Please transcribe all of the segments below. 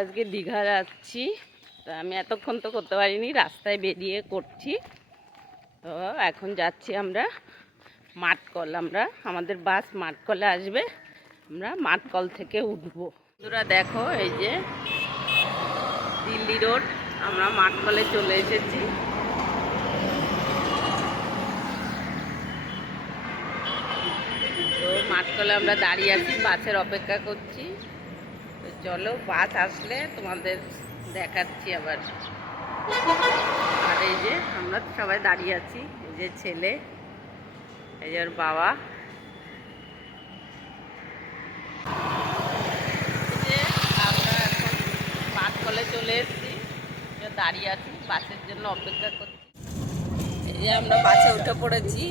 আজকে দীঘা যাচ্ছি। তো আমি এতক্ষণ তো করতে পারিনি, রাস্তায় বেরিয়ে করছি। তো এখন যাচ্ছি আমরা মাঠকল। আমাদের বাস মাঠকলে আসবে, আমরা মাঠকল থেকে উঠবো। বন্ধুরা দেখো, এই যে দিল্লি রোড, আমরা মাঠকলে চলে এসেছি। তো মাঠকলে আমরা দাঁড়িয়ে আছি, বাসের অপেক্ষা করছি। তো চলো, বাস আসলে তোমাদের দেখাচ্ছি আবার। আর এই যে আমরা সবাই দাঁড়িয়ে আছি, এই যে ছেলে, এই যে ওর বাবা, এই যে আমরা এখন মাঠকলে চলে এসেছি, দাঁড়িয়ে আছি, বাসের জন্য অপেক্ষা করছি। এই যে আমরা বাসে উঠে পড়েছি।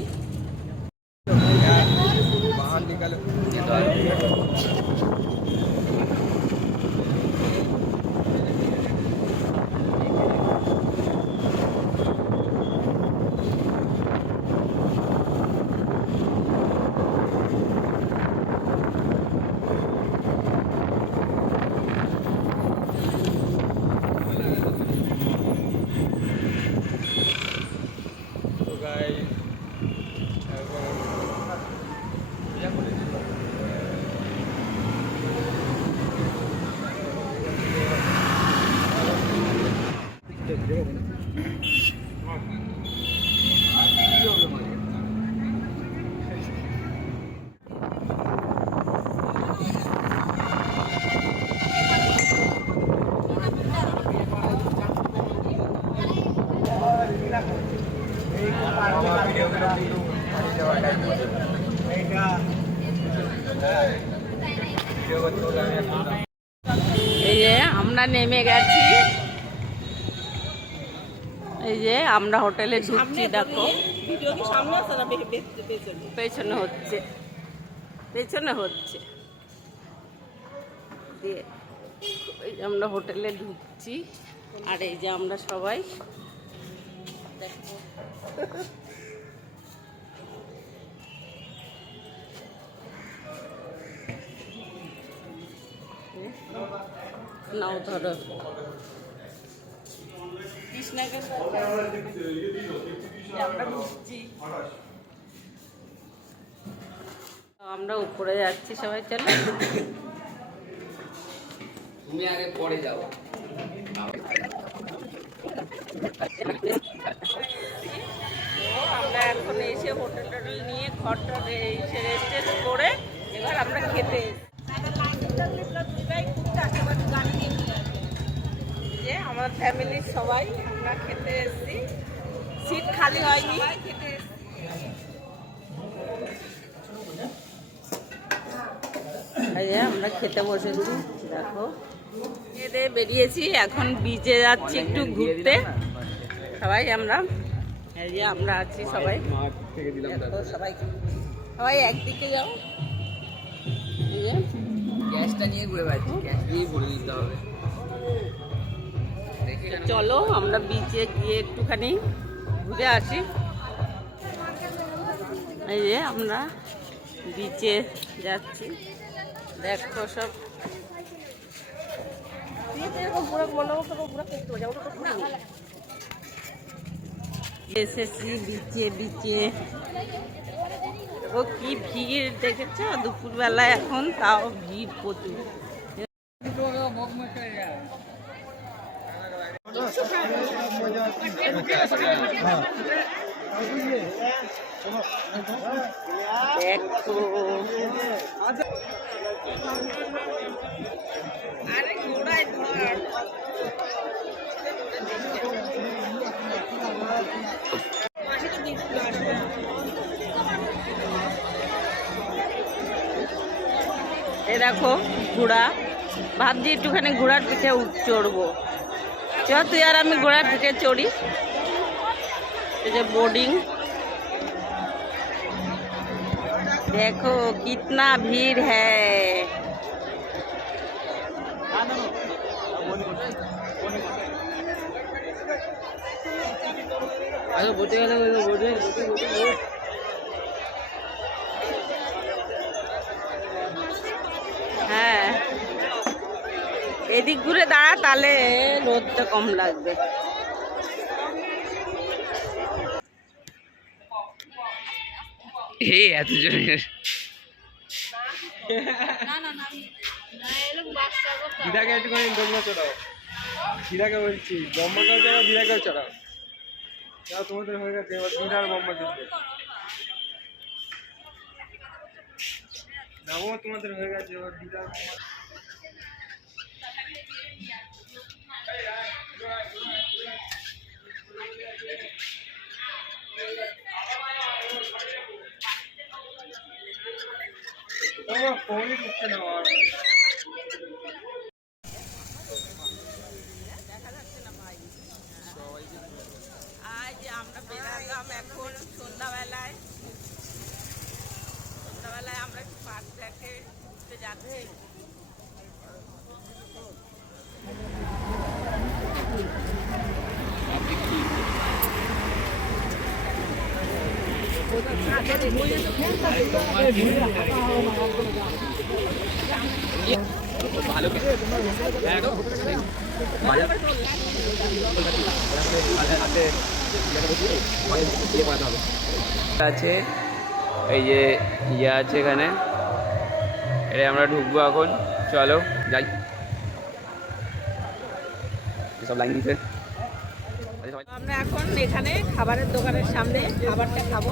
এই যে আমরা নেমে গেছি, এই যে আমরা হোটেলে ঢুকছি। দেখো পেছনে হচ্ছে, পেছনে হচ্ছে দিয়ে এই যে আমরা হোটেলে ঢুকছি। আর এই যে আমরা সবাই দেখো, নাও ধরো কৃষ্ণাকে আমরা ঢুকছি। আমরা উপরে যাচ্ছি সবাই, চলো। তুমি আগে পরে যাও। আমরা এখন এসে হোটেল টোটেল নিয়ে ঘরটা এসে রেস্ট করে এবার আমরা খেতে যে আমার ফ্যামিলির সবাই আমরা খেতে এসেছি, সিট খালি হয়নি, খেতে এসেছি। আমরা খেতে বসেছি, দেখো খেতে বেরিয়েছি, এখন বিচে যাচ্ছি একটু ঘুরতে সবাই। আমরা এই যে আমরা আছি সবাই, সবাই সবাই একদিকে যাও। এই যে গ্যাসটা নিয়ে ঘুরে বেড়াচ্ছি, গ্যাস দিয়েই ভরে দিতে হবে। চলো আমরা বিচে গিয়ে একটুখানি ঘুরে আসি। এই যে আমরা বিচে যাচ্ছি, দেখো সব এসেছি বিচে। বিচে ও কি ভিড় দেখেছ, দুপুরবেলায় এখন তাও ভিড় প্রচুর। দেখো আরে ঘোড়ায় ধর, এ দেখো ঘোড়া, ভাবছি একটুখানি ঘোড়ার পিঠে চড়বো। চ তুই আর আমি ঘোড়ার পিঠে চড়ি। এই যে বোর্ডিং, देखो कितना भीड़ है। হ্যাঁ এদিক ঘুরে দাঁড়া, তাহলে রোদটা কম লাগবে। এই এত জনের দিদাকে একটুখানি দোলনা চড়াও, দিদাকে বলছি বম্মাটাও চড়াও, দিদাকেও চড়াও। যাও তোমাদের হয়ে গেছে, এবার দিদার বম্মা চলবে। নামও তোমাদের হয়ে গেছে, এবার দিদার বম্মা। ফোনই ঢুকছে না আমার। আজ আমরা বেরালাম এখন সন্ধ্যাবেলায় আমরা একটু পার্ক দেখে ঘুরতে যাচ্ছি। আছে এই যে ইয়ে আছে এখানে, এটা আমরা ঢুকবো এখন। চলো যাই, সব লাইন দিতে। আমরা এখন এখানে খাবারের দোকানের সামনে খাবারটা খাবো,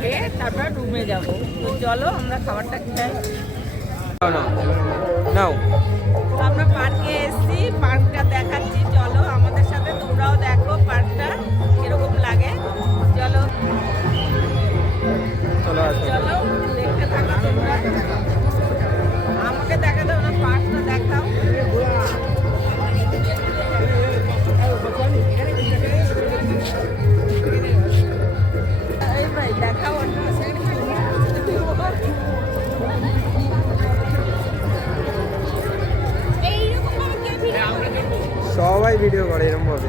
খেয়ে তারপর রুমে যাব। তো চলো আমরা খাবারটা খাই। নাও আমরা পার্কে এসেছি, পার্কটা দেখাচ্ছি, চলো আমাদের সাথে তোমরাও দেখো পার্কটা কিরকম লাগে। চলো চলো চলো দেখতে থাকো তোমরা, আমাকে দেখা দাও না, পার্কটা দেখাও। এই ভাই দেখাও সবাই ভিডিও করে এরকম ভাবে।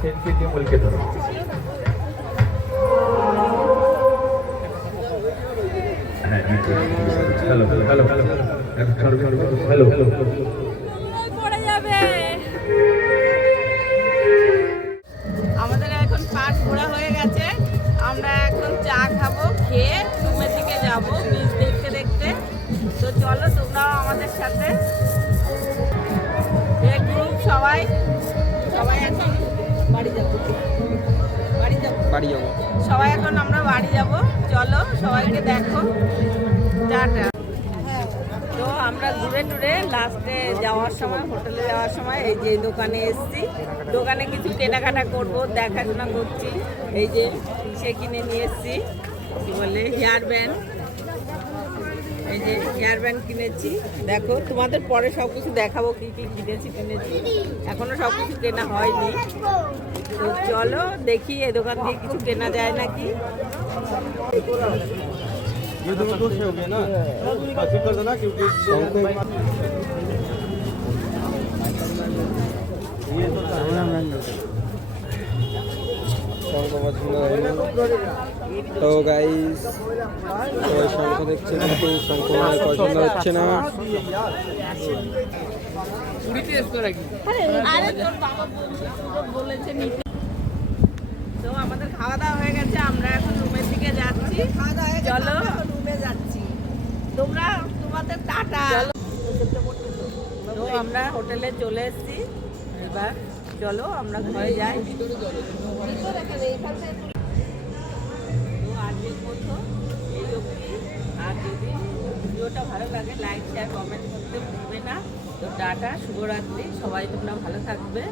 সেলফি দিয়ে বলকে ধরো। হ্যালো হ্যালো হ্যালো হ্যালো পড়ে যাবে। আমাদের এখন পার্ক ঘোরা হয়ে গেছে, আমরা এখন চা খাবো, খেয়ে রুমের দিকে যাবো বীজ দেখতে দেখতে। তো চলো তোমরাও আমাদের সাথে। এই গ্রুপ সবাই সবাই এখন বাড়ি যাবো, বাড়ি যাবো। সবাই এখন আমরা বাড়ি যাব। চলো সবাইকে দেখো, টাটা। তো আমরা ঘুরে টুরে লাস্টে যাওয়ার সময়, হোটেলে যাওয়ার সময় এই যে দোকানে এসেছি, দোকানে কিছু কেনাকাটা করবো, দেখাশোনা করছি। এই যে সে কিনে নিয়ে এসেছি, কি বলে হেয়ার ব্যান্ড, এই যে হেয়ার ব্যান্ড কিনেছি। দেখো তোমাদের পরে সব কিছু দেখাবো কি কি কিনেছি, এখনো সব কিছু কেনা হয়নি। তো চলো দেখি এই দোকান দিয়ে কিছু কেনা যায় নাকি। তো গাইস, শঙ্খ দেখছেন, কিন্তু শঙ্খ পছন্দ হচ্ছে না। তো আমাদের খাওয়া দাওয়া হয়ে গেছে, আমরা এখন রুমের দিকে যাচ্ছি। চলো রুমে যাচ্ছি, তোমরা তোমাদের টাটা। তো আমরা হোটেলে চলে এসেছি, এবার চলো আমরা ঘরে যাই। তো আজকের মতো এই অবধি, আর যদি ভিডিওটা ভিডিওটা ভালো লাগে লাইক শেয়ার কমেন্ট করতে ভুলবে না। তো টাটা, শুভরাত্রি, সবাই তোমরা ভালো থাকবে।